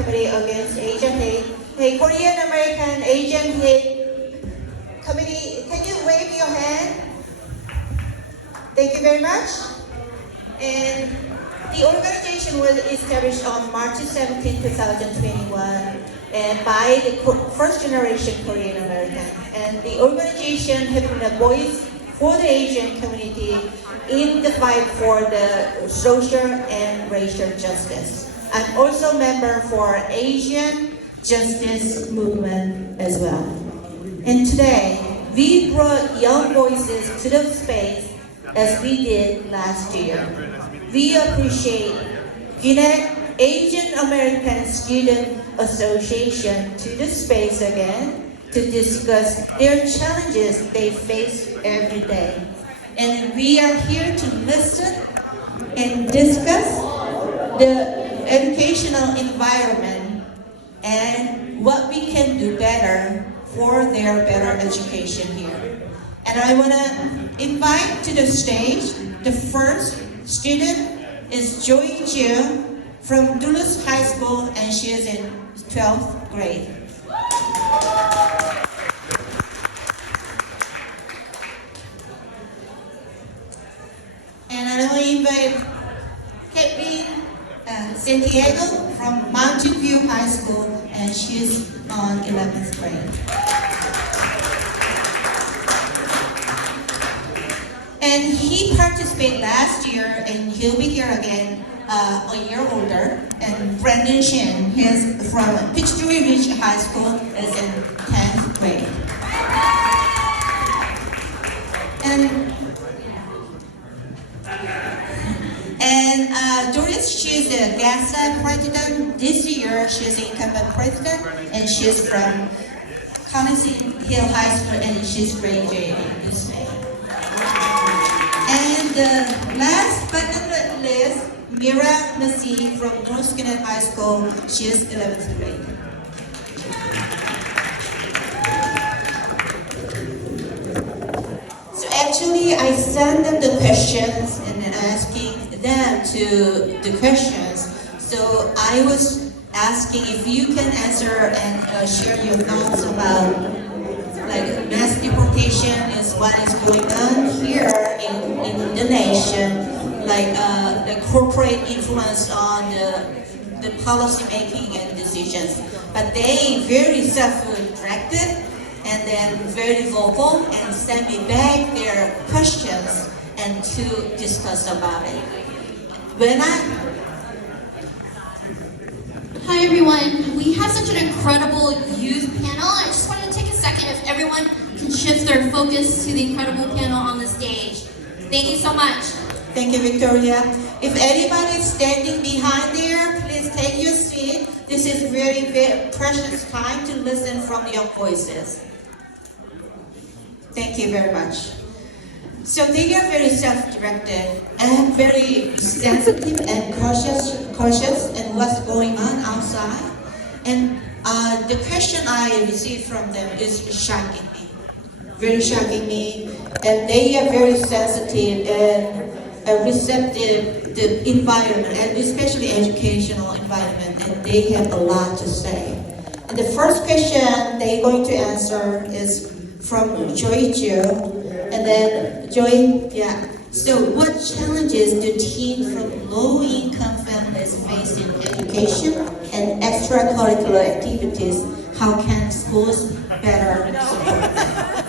Committee Against Asian Hate. Hey, Korean American Asian Hate Committee, can you wave your hand? Thank you very much. And the organization was established on March 17, 2021 and by the first generation Korean American. And the organization having a voice for the Asian community in the fight for the social and racial justice. I'm also a member for Asian Justice Movement as well. And today, we brought young voices to the space as we did last year. We appreciate GINEC Asian American Student Association to the space again to discuss their challenges they face every day. And we are here to listen and discuss the educational environment and what we can do better for their better education here. And I want to invite to the stage the first student is Joy Ju from Duluth High School, and she is in 12th grade. And I will invite Caitlin Santiago from Mountain View High School, and she's on 11th grade. And he participated last year, and he'll be here again a year older. And Brandon Shin, he's from Peachtree Ridge High School, is in 10th grade. And Doris, she's the GASA president. This year, she's incumbent president, and she's from County Hill High School, and she's graduating this May. And last but not least, Mira Massey from North Gwinnett High School. She is 11th grade. So actually, I sent them the questions and then asking them to the questions. So I was asking if you can answer and share your thoughts about like mass deportation is what is going on here in the nation, like the corporate influence on the policy making and decisions. But they very self-directed and then very vocal and send me back their questions and to discuss about it. Hi everyone, we have such an incredible youth panel. I just wanted to take a second if everyone can shift their focus to the incredible panel on the stage. Thank you so much. Thank you, Victoria. If anybody is standing behind there, please take your seat. This is very, very precious time to listen from your voices. Thank you very much. So they are very self-directed and very sensitive and cautious in what's going on outside. And the question I received from them is shocking me, very shocking me. And they are very sensitive and receptive to the environment, and especially educational environment, and they have a lot to say. And the first question they're going to answer is from Joy Ju. And then Joy, so what challenges do teens from low-income families face in education and extracurricular activities? How can schools better support them?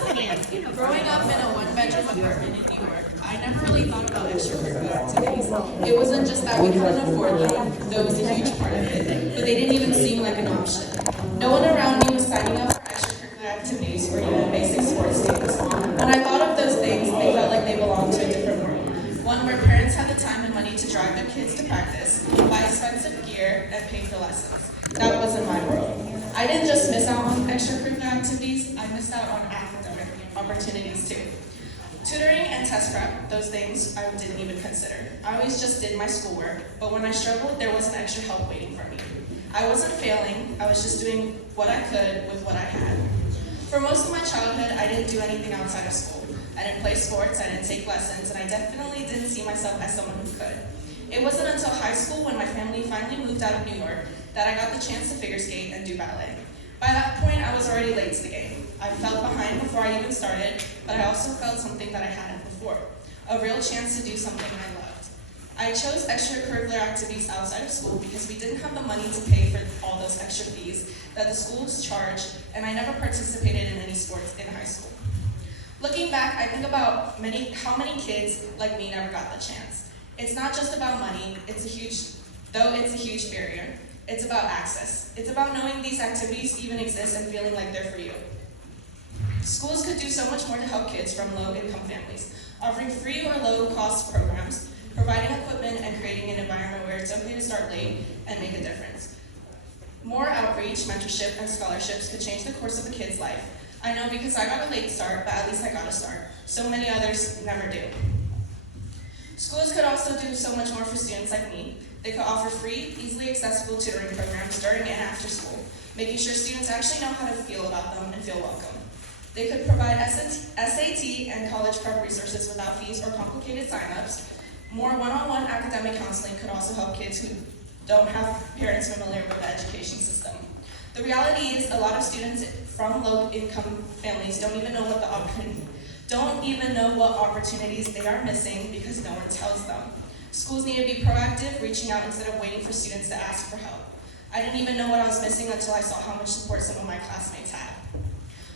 Growing up in a one-bedroom apartment in New York, I never really thought about extracurricular activities. It wasn't just that we couldn't afford them, though it was a huge part of it, but they didn't even seem like an option. No one around me was signing up for extracurricular activities or even basic sports teams. When I thought of those things, they felt like they belonged to a different world. One where parents had the time and money to drive their kids to practice, buy expensive gear, and pay for lessons. That wasn't my world. I didn't just miss out on extracurricular activities, I missed out on academic opportunities too. Tutoring and test prep, those things I didn't even consider. I always just did my schoolwork, but when I struggled, there wasn't extra help waiting for me. I wasn't failing, I was just doing what I could with what I had. For most of my childhood, I didn't do anything outside of school. I didn't play sports, I didn't take lessons, and I definitely didn't see myself as someone who could. It wasn't until high school when my family finally moved out of New York that I got the chance to figure skate and do ballet. By that point, I was already late to the game. I felt behind before I even started, but I also felt something that I hadn't before, a real chance to do something I loved. I chose extracurricular activities outside of school because we didn't have the money to pay for all those extra fees that the schools charge, and I never participated in any sports in high school. Looking back, I think about how many kids like me never got the chance. It's not just about money, it's a huge barrier. It's about access. It's about knowing these activities even exist and feeling like they're for you. Schools could do so much more to help kids from low-income families, offering free or low-cost programs, providing equipment, and creating an environment where it's okay to start late and make a difference. More outreach, mentorship, and scholarships could change the course of a kid's life. I know because I got a late start, but at least I got a start. So many others never do. Schools could also do so much more for students like me. They could offer free, easily accessible tutoring programs during and after school, making sure students actually know how to feel about them and feel welcome. They could provide SAT and college prep resources without fees or complicated signups. More one-on-one academic counseling could also help kids who don't have parents familiar with the education system. The reality is a lot of students from low-income families don't even know what opportunities they are missing because no one tells them. Schools need to be proactive, reaching out instead of waiting for students to ask for help. I didn't even know what I was missing until I saw how much support some of my classmates had.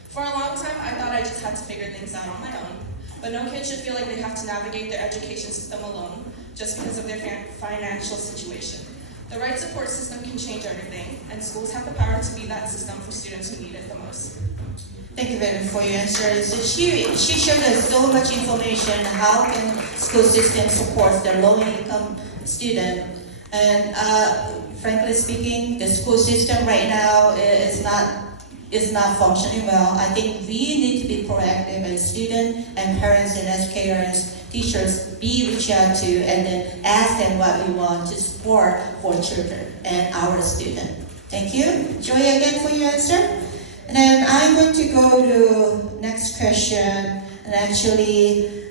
For a long time, I thought I just had to figure things out on my own, but no kid should feel like they have to navigate their education system alone just because of their financial situation. The right support system can change everything, and schools have the power to be that system for students who need it the most. Thank you very much for your answer. So she showed us so much information how can school system support the low-income student. And frankly speaking, the school system right now is not functioning well. I think we need to be proactive as students and parents and educators, teachers, reach out to and then ask them what we want to support for children and our students. Thank you. Joy, again for your answer. And then I'm going to go to next question, and actually,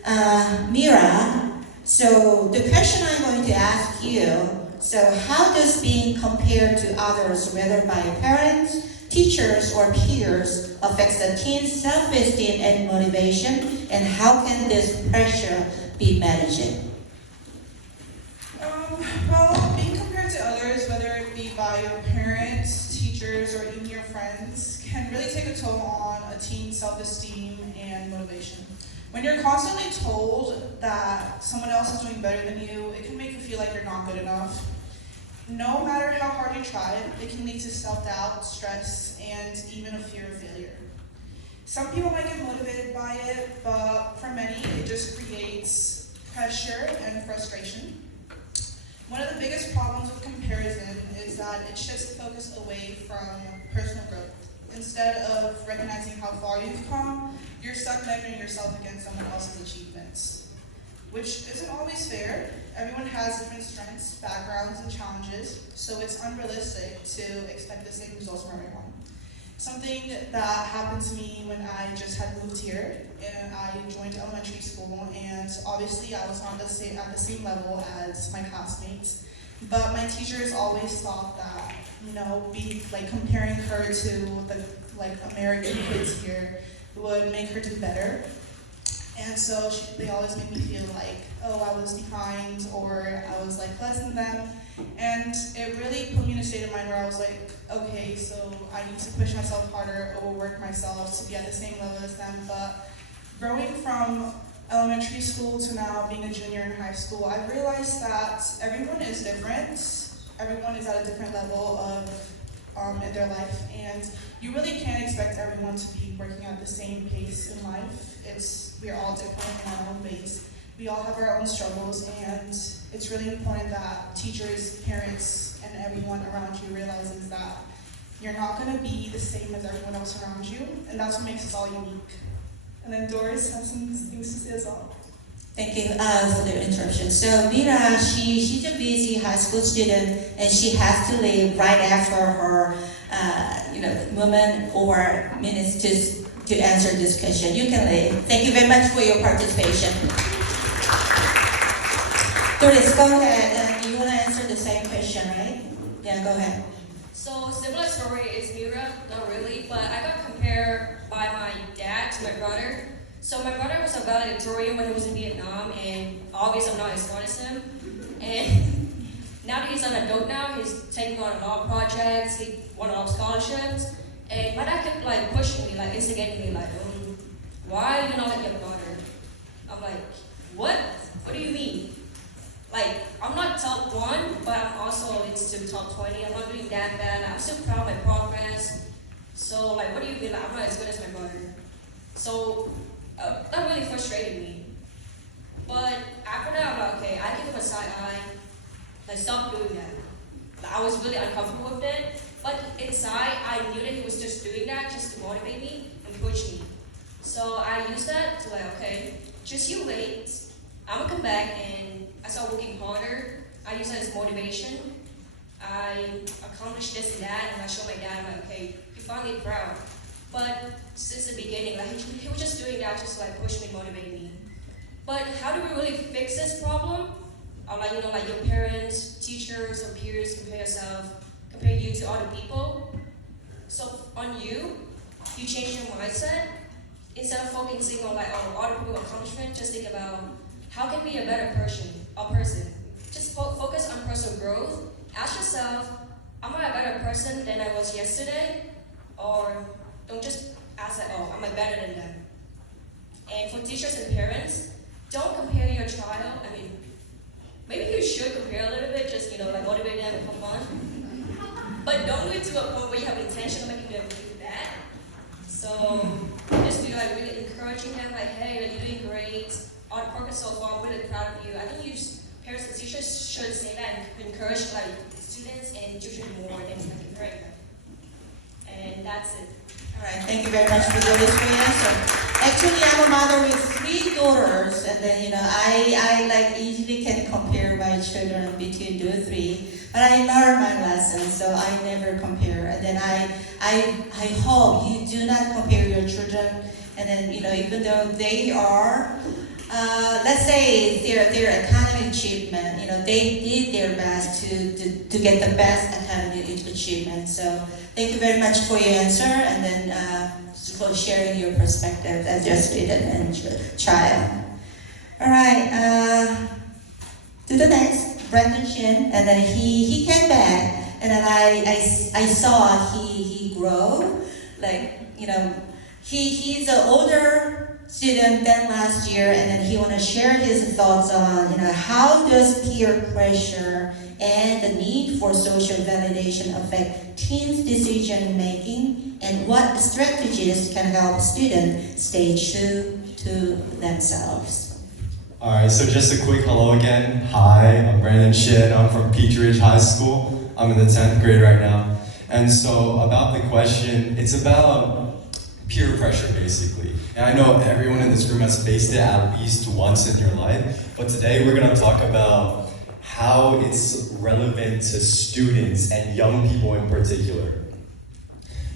Mira. So the question I'm going to ask you, so how does being compared to others, whether by parents, teachers, or peers, affects the teen's self-esteem and motivation, and how can this pressure be managed? Well, being compared to others, whether it be by your parents, teachers, or even your friends, can really take a toll on a teen's self-esteem and motivation. When you're constantly told that someone else is doing better than you, it can make you feel like you're not good enough. No matter how hard you try, it can lead to self-doubt, stress, and even a fear of failure. Some people might get motivated by it, but for many, it just creates pressure and frustration. One of the biggest problems with comparison is that it shifts the focus away from personal growth. Instead of recognizing how far you've come, you're stuck measuring yourself against someone else's achievements, which isn't always fair. Everyone has different strengths, backgrounds, and challenges, so it's unrealistic to expect the same results from everyone. Something that happened to me when I just had moved here and I joined elementary school, and obviously I was not at the same level as my classmates, but my teachers always thought that, comparing her to the American kids here would make her do better. And so they always made me feel like, oh, I was behind or I was less than them. And it really put me in a state of mind where I was like, okay, so I need to push myself harder, overwork myself to be at the same level as them. But growing from elementary school to now being a junior in high school, I realized that everyone is different. Everyone is at a different level of in their life, and you really can't expect everyone to be working at the same pace in life. We're all different in our own ways. We all have our own struggles, and it's really important that teachers, parents, and everyone around you realizes that you're not going to be the same as everyone else around you, and that's what makes us all unique. And then Doris has some things to say as well. Thank you for the interruption. So Mira, she's a busy high school student, and she has to leave right after her, moment or minutes to answer this question. You can leave. Thank you very much for your participation. Doris, go ahead. And you want to answer the same question, right? Yeah, go ahead. So similar story is Mira, not really, but I got compared by my dad to my brother. So my brother was a valedictorian when he was in Vietnam, and obviously I'm not as smart as him. And now that he's an adult now, he's taking on a lot of projects, he won a lot of scholarships, and my dad kept like pushing me, like instigating me, like, why are you not like your brother? I'm like, what? What do you mean? Like, I'm not top 1, but I'm also into top 20. I'm not doing that bad. I'm still proud of my progress. So, like, what do you mean? Like, I'm not as good as my brother. So, that really frustrated me. But after that, I'm like, okay, I give him a side eye. Like, stop doing that. Like, I was really uncomfortable with it. But inside, I knew that he was just doing that just to motivate me and push me. So, I used that to like, okay, just you wait. I'm gonna come back and I started working harder. I use that as motivation. I accomplished this and that, and I showed my dad, I'm like, okay, you're finally proud. But since the beginning, like he was just doing that just to like push me, motivate me. But how do we really fix this problem? Like like your parents, teachers, or peers compare you to other people. So on you change your mindset. Instead of focusing on like other people's accomplishment, just think about how can be a better person. Just focus on personal growth. Ask yourself, am I a better person than I was yesterday? Or don't just ask like, am I better than them? And for teachers and parents, don't compare your child. I mean, maybe you should compare a little bit, just like motivate them and have fun. But don't do it to a point where you have intention of making them do that. So just be like really encouraging them, like, hey, like, you're doing great. On progress so far, I'm really proud of you. I think parents and teachers should say that and encourage like students and children more than like comparing them. And that's it. All right, thank you very much for the answer. Actually, I'm a mother with 3 daughters, and then I like easily can compare my children between the 3. But I learned my lesson, so I never compare. And then I hope you do not compare your children. And then even though they are, let's say their academic achievement, they did their best to get the best academic achievement. So thank you very much for your answer, and then for sharing your perspective as your student and child. All right, to the next, Brandon Shin, and then he came back, and then I saw he grow, like he's an older student than last year, and then he want to share his thoughts on how does peer pressure and the need for social validation affect teens' decision making, and what strategies can help students stay true to themselves. Alright, so just a quick hello again. Hi, I'm Brandon Shin. I'm from Peach Ridge High School. I'm in the 10th grade right now. And so about the question, it's about peer pressure basically. And I know everyone in this room has faced it at least once in your life, but today we're going to talk about how it's relevant to students and young people in particular.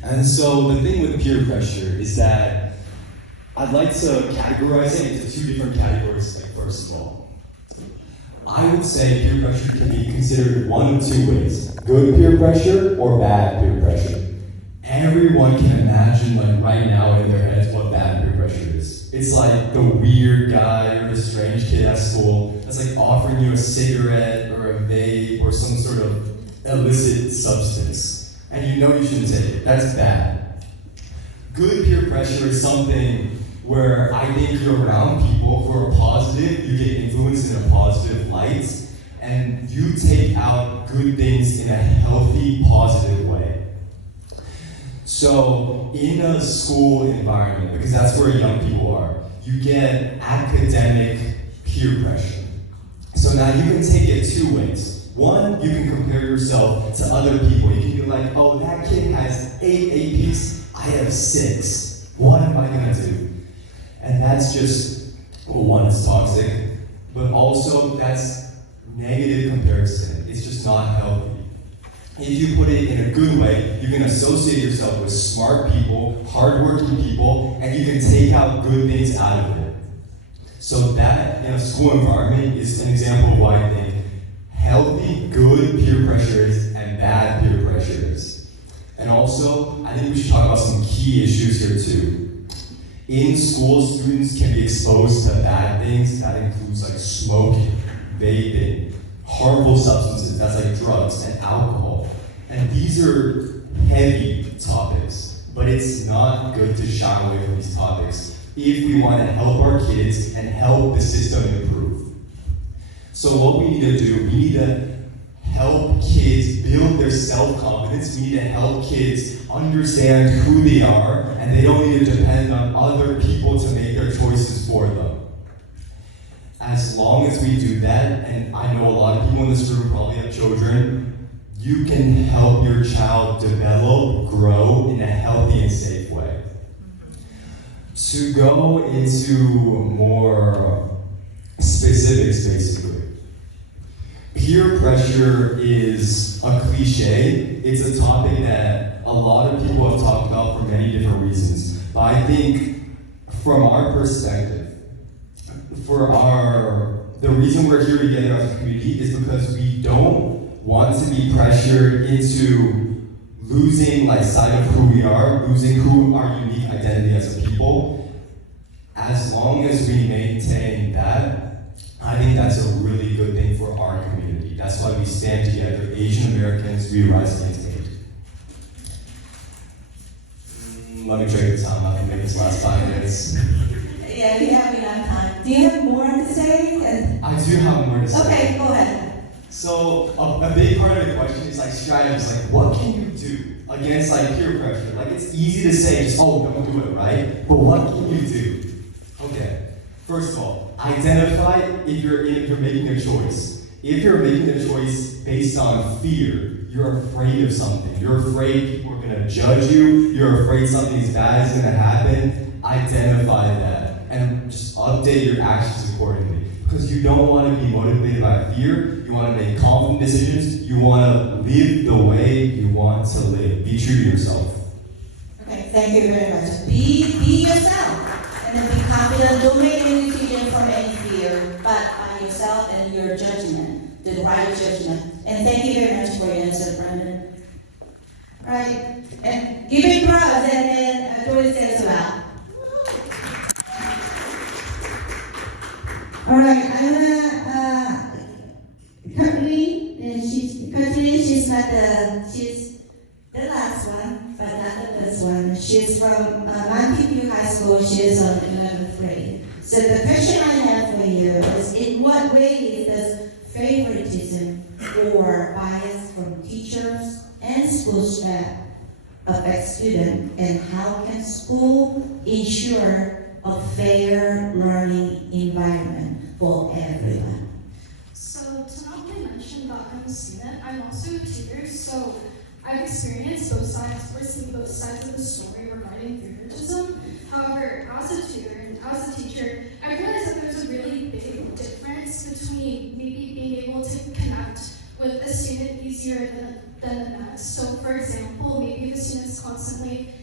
And so the thing with peer pressure is that I'd like to categorize it into 2 different categories. Like, first of all, I would say peer pressure can be considered one of 2 ways: good peer pressure or bad peer pressure. Everyone can imagine, like right now in their heads, what bad peer pressure is. It's like the weird guy or the strange kid at school that's like offering you a cigarette or a vape or some sort of illicit substance, and you know you shouldn't take it. That's bad. Good peer pressure is something where I think you're around people who are positive, you get influenced in a positive light, and you take out good things in a healthy, positive way. So in a school environment, because that's where young people are, you get academic peer pressure. So now you can take it 2 ways. One, you can compare yourself to other people. You can be like, oh, that kid has 8 APs, I have 6. What am I gonna do? And that's just, well, one, it's toxic, but also that's negative comparison. It's just not healthy. If you put it in a good way, you can associate yourself with smart people, hardworking people, and you can take out good things out of it. So that in a school environment is an example of why I think healthy, good peer pressure is and bad peer pressure is. also, I think we should talk about some key issues here too. In school, students can be exposed to bad things. That includes like smoking, vaping, harmful substances, that's like drugs and alcohol. And these are heavy topics, but it's not good to shy away from these topics if we want to help our kids and help the system improve. So what we need to do, we need to help kids build their self-confidence. We need to help kids understand who they are, and they don't need to depend on other people to make their choices for them. As long as we do that, and I know a lot of people in this room probably have children, you can help your child develop, grow in a healthy and safe way. To go into more specifics, basically. Peer pressure is a cliche. It's a topic that a lot of people have talked about for many different reasons. But I think from our perspective, the reason we're here together as a community is because we don't want to be pressured into losing sight of who we are, losing our unique identity as a people. As long as we maintain that, I think that's a really good thing for our community. That's why we stand together. Asian Americans, we rise against hate. Let me check the time. I can make this last 5 minutes. Yeah, we have enough time. Do you have more to say? I do have more to say. Okay, go ahead. So a big part of the question is strategies. What can you do against peer pressure? It's easy to say, just don't do it, right? But what can you do? Okay. First of all, identify if you're making a choice. If you're making a choice based on fear, you're afraid of something. You're afraid people are going to judge you. You're afraid something bad is going to happen. Identify that and just update your actions accordingly. Because you don't want to be motivated by fear. You want to make confident decisions. You want to live the way you want to live. Be true to yourself. Okay, thank you very much. Be yourself. And then be confident. Don't make any decision from any fear, but by yourself and your judgment, the right judgment. And thank you very much for your answer, Brandon. All right, and give it applause, and then Doris as well. All right, I'm gonna she's the last one, but not the first one. She's from Mountain High School. She's on 11th grade. So the question I have for you is, in what way does favoritism or bias from teachers and school staff affect students, and how can school ensure a fair learning environment for everyone? So to not only mention that I'm a student, I'm also a tutor, so I've experienced both sides, or seen both sides of the story regarding favoritism. However, as a tutor and as a teacher, I realized that there's a really big difference between maybe being able to connect with a student easier than the next. So for example, maybe the student's constantly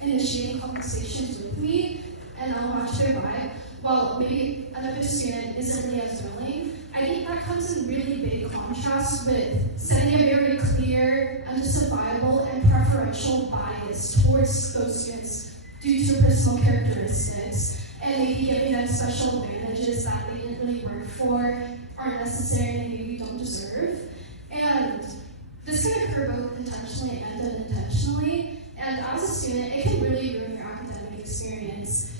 initiating conversations with me, and I'll watch their vibe, while maybe another student isn't really as willing. I think that comes in really big contrast with setting a very clear, unjustifiable, and preferential bias towards those students due to personal characteristics, and maybe giving them special advantages that they didn't really work for, aren't necessary, and maybe don't deserve. And this can occur both intentionally and unintentionally, and as a student, it can really ruin your academic experience.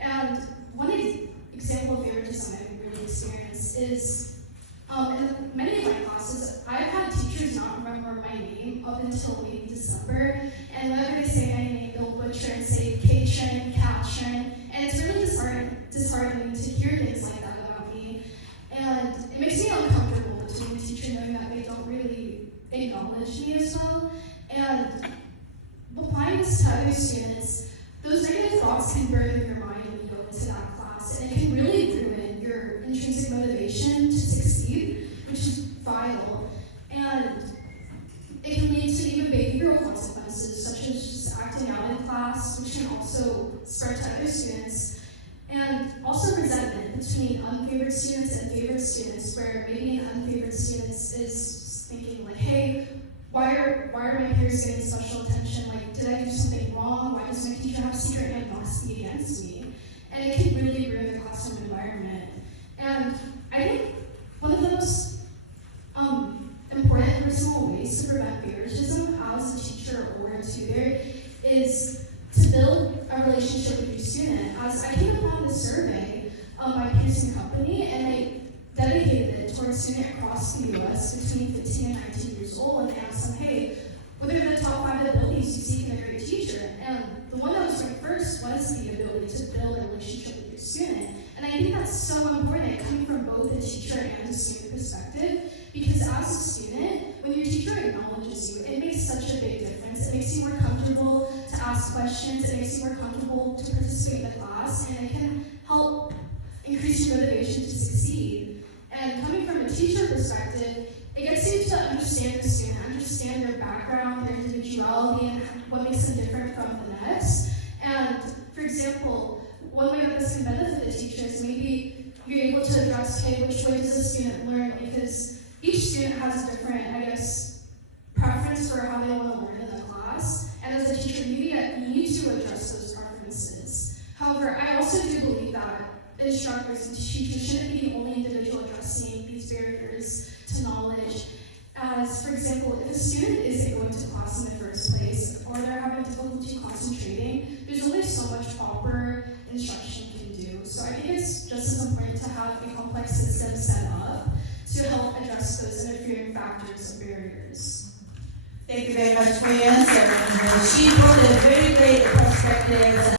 And one example of favoritism I've really experienced is, in many of my classes, I've had teachers not remember my name up until maybe December, and whenever they say my name, they'll butcher and say Katrin, Katrin, and it's really disheartening to hear things like that about me. And it makes me uncomfortable between the teacher knowing that they don't really acknowledge me as well. And applying this to other students, those negative thoughts can burden your mind when you go into that class, and it can really ruin your intrinsic motivation to succeed, which is vital. And it can lead to even behavioral consequences, such as just acting out in class, which can also spread to other students. And also resentment between unfavored students and favored students, where maybe an unfavored student is thinking like, hey, why are my peers getting special attention Did I do something wrong? Why does my teacher have secret animosity against me? And it can really ruin the classroom environment. And I think one of the most important personal ways to prevent favoritism as a teacher or a tutor is to build a relationship with your student. As I came upon this survey by Pearson Company, and they dedicated it towards students across the U.S. between 15 and 19 years old, and they asked them, hey, what are the top 5 abilities you seek in a great teacher? And the one that was ranked first was the ability to build a relationship with your student. And I think that's so important, coming from both the teacher and the student perspective, because as a student, when your teacher acknowledges you, it makes such a big difference. It makes you more comfortable to ask questions, it makes you more comfortable to participate in the class, and it can help increase your motivation to succeed. And coming from a teacher perspective, it gets you to understand the student, understand their background, their individuality, and what makes them different from the next. And for example, one way that this can benefit the teacher is maybe you're able to address, hey, which way does the student learn? Because each student has a different, preference for how they want to learn in the class. And as a teacher, you need to address those preferences. However, I also do believe that instructors and teachers shouldn't be the only individual addressing these barriers to knowledge. As, for example, if a student isn't going to class in the first place, or they're having difficulty concentrating, there's only so much proper instruction you can do. So I think it's just as important to have a complex system set up to help address those interfering factors and barriers. Thank you very much for your answer. She brought a very great perspective.